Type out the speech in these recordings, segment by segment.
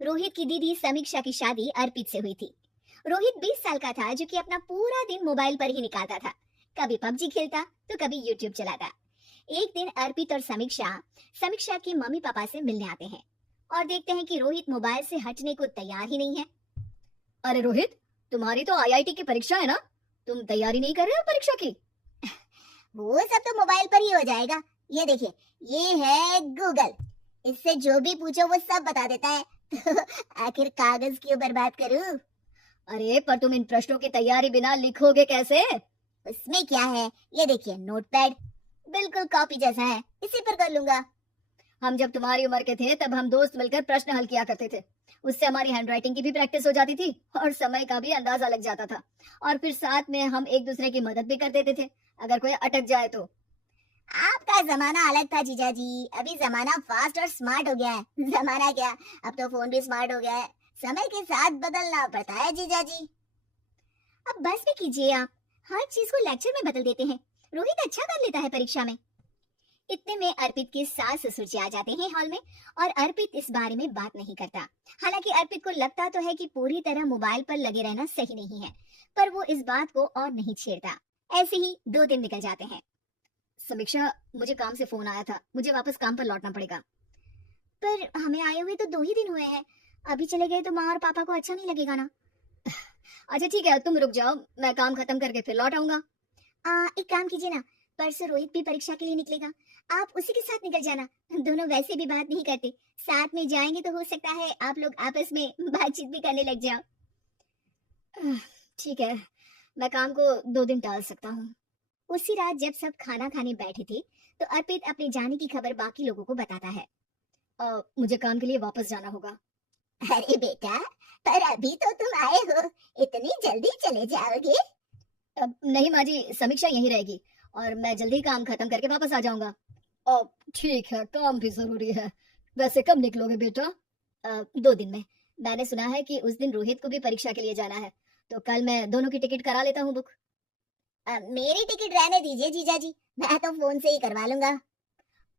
रोहित की दीदी समीक्षा की शादी अर्पित से हुई थी। रोहित 20 साल का था जो कि अपना पूरा दिन मोबाइल पर ही निकालता था। कभी पबजी खेलता तो कभी यूट्यूब चलाता। एक दिन अर्पित और समीक्षा समीक्षा के मम्मी पापा से मिलने आते हैं और देखते हैं कि रोहित मोबाइल से हटने को तैयार ही नहीं है। अरे रोहित, तुम्हारी तो आईआईटी की परीक्षा है ना, तुम तैयारी नहीं कर रहे हो परीक्षा की? वो सब तो मोबाइल पर ही हो जाएगा। ये देखिए, ये है गूगल, इससे जो भी पूछो वो सब बता देता है। आखिर कागज क्यों बर्बाद करूं? अरे पर तुम इन प्रश्नों की तैयारी बिना लिखोगे कैसे? उसमें क्या है, ये देखिए नोटपैड, बिल्कुल कॉपी जैसा है, इसी पर कर लूंगा। हम जब तुम्हारी उम्र के थे तब हम दोस्त मिलकर प्रश्न हल किया करते थे। उससे हमारी हैंडराइटिंग की भी प्रैक्टिस हो जाती थी और समय का भी अंदाजा लग जाता था। और फिर साथ में हम एक दूसरे की मदद भी कर देते थे अगर कोई अटक जाए तो। आपका जमाना अलग था जीजा जी, अभी जमाना फास्ट और स्मार्ट हो गया है। जमाना क्या, अब तो फोन भी स्मार्ट हो गया है। समय के साथ बदलना पड़ता है जीजा जी। अब बस भी कीजिए आप, हर चीज को लेक्चर में बदल देते हैं। रोहित अच्छा कर लेता है परीक्षा में। इतने में अर्पित के सास ससुर जी आ जाते हैं हॉल में और अर्पित इस बारे में बात नहीं करता। हालांकि अर्पित को लगता तो है कि पूरी तरह मोबाइल पर लगे रहना सही नहीं है, पर वो इस बात को और नहीं छेड़ता। ऐसे ही 2 दिन निकल जाते हैं। समीक्षा, मुझे काम से फोन आया था, मुझे वापस काम पर लौटना पड़ेगा। पर हमें आए हुए तो 2 ही दिन हुए हैं, अभी चले गए तो माँ और पापा को अच्छा नहीं लगेगा ना। अच्छा ठीक है, तुम रुक जाओ, मैं काम खत्म करके फिर लौट आऊंगा। एक काम कीजिए ना, परसों रोहित भी परीक्षा के लिए निकलेगा, आप उसी के साथ निकल जाना। दोनों वैसे भी बात नहीं करते, साथ में जाएंगे तो हो सकता है आप लोग आपस में बातचीत भी करने लग जाओ। ठीक है, मैं काम को 2 दिन टाल सकता हूँ। उसी रात जब सब खाना खाने बैठे थे तो अर्पित अपने जाने की खबर बाकी लोगों को बताता है। मुझे काम के लिए वापस जाना होगा। अरे बेटा, पर अभी तो तुम आए हो, इतनी जल्दी चले जाओगे? नहीं माँ जी, समीक्षा यहीं रहेगी और मैं जल्दी काम खत्म करके वापस आ जाऊंगा। ठीक है, काम भी जरूरी है। वैसे कब निकलोगे बेटा? 2 दिन में। मैंने सुना है कि उस दिन रोहित को भी परीक्षा के लिए जाना है, तो कल मैं दोनों की टिकट करा लेता हूँ बुक। मेरी टिकट रहने दीजिए जीजा जी, मैं तो फोन से ही करवा लूंगा।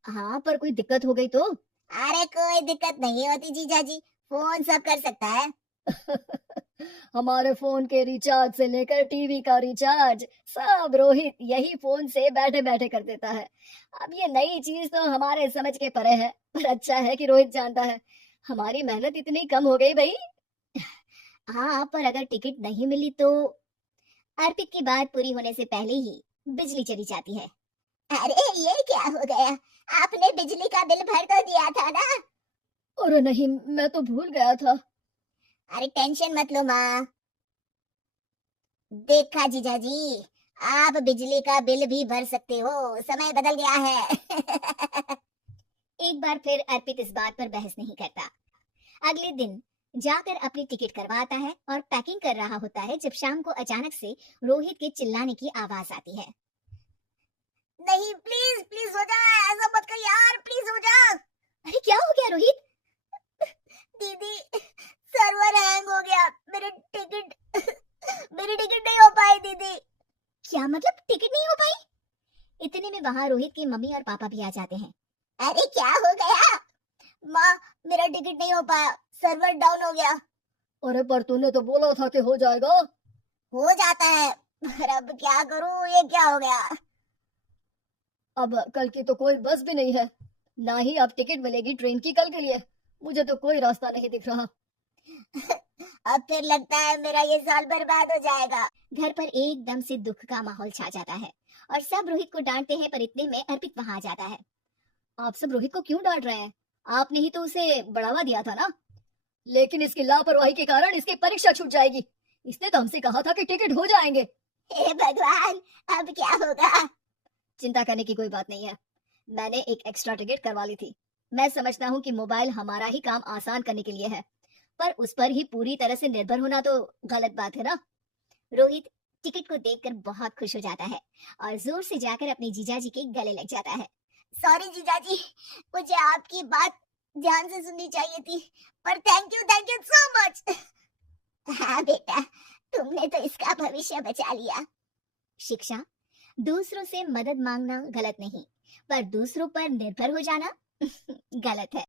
हाँ, पर कोई दिक्कत हो गई तो? अरे कोई दिक्कत नहीं होती जीजा जी, फोन सब कर सकता है। हमारे फोन के रिचार्ज से लेकर टीवी का रिचार्ज सब रोहित यही फोन से बैठे बैठे कर देता है। अब ये नई चीज तो हमारे समझ के परे है, पर अच्छा है कि रोहित जानता है। हमारी मेहनत इतनी कम हो गई भाई। हाँ, पर अगर टिकट नहीं मिली तो? अर्पित की बात पूरी होने से पहले ही बिजली चली जाती है। अरे ये क्या हो गया, आपने बिजली का बिल भर तो दिया था ना? अरे नहीं, मैं तो भूल गया था। अरे टेंशन मत लो माँ। देखा जीजा जी, आप बिजली का बिल भी भर सकते हो, समय बदल गया है। एक बार फिर अर्पित इस बात पर बहस नहीं करता। अगले दिन जाकर अपनी टिकट करवाता है और पैकिंग कर रहा होता है जब शाम को अचानक से रोहित के चिल्लाने की आवाज आती है। नहीं, प्लीज प्लीज हो जा, ऐसा मत कर यार, प्लीज हो जा। अरे क्या हो गया रोहित? दीदी, सर्वर हैंग हो गया, मेरी टिकट नहीं हो पाई दीदी। क्या मतलब टिकट नहीं हो पाई? इतने में वहां रोहित की मम्मी और पापा भी आ जाते हैं। अरे क्या हो गया? माँ, मेरा टिकट नहीं हो पाया, सर्वर डाउन हो गया। अरे पर तूने तो बोला था कि हो जाएगा। हो जाता है, पर अब क्या करूँ, ये क्या हो गया? अब कल की तो कोई बस भी नहीं है, ना ही अब टिकट मिलेगी ट्रेन की कल के लिए। मुझे तो कोई रास्ता नहीं दिख रहा। अब फिर लगता है मेरा ये साल बर्बाद हो जाएगा। घर पर एकदम से दुख का माहौल छा जाता है और सब रोहित को डांटते हैं, पर इतने में अर्पित वहां आ जाता है। आप सब रोहित को क्यों डांट रहे हैं? आपने ही तो उसे बढ़ावा दिया था ना। लेकिन इसकी लापरवाही के कारण इसकी परीक्षा छूट जाएगी। इसने तो हमसे कहा था कि टिकट हो जाएंगे। हे भगवान, अब क्या होगा? चिंता करने की कोई बात नहीं है, मैंने एक एक्स्ट्रा टिकट करवा ली थी। मैं समझता हूँ कि मोबाइल हमारा ही काम आसान करने के लिए है, पर उस पर ही पूरी तरह से निर्भर होना तो गलत बात है ना। रोहित टिकट को देखकर बहुत खुश हो जाता है और जोर से जाकर अपने जीजाजी के गले लग जाता है। सॉरी जीजाजी, मुझे आपकी बात ध्यान से सुननी चाहिए थी, पर थैंक यू सो मच। हाँ बेटा, तुमने तो इसका भविष्य बचा लिया। शिक्षा, दूसरों से मदद मांगना गलत नहीं, पर दूसरों पर निर्भर हो जाना गलत है।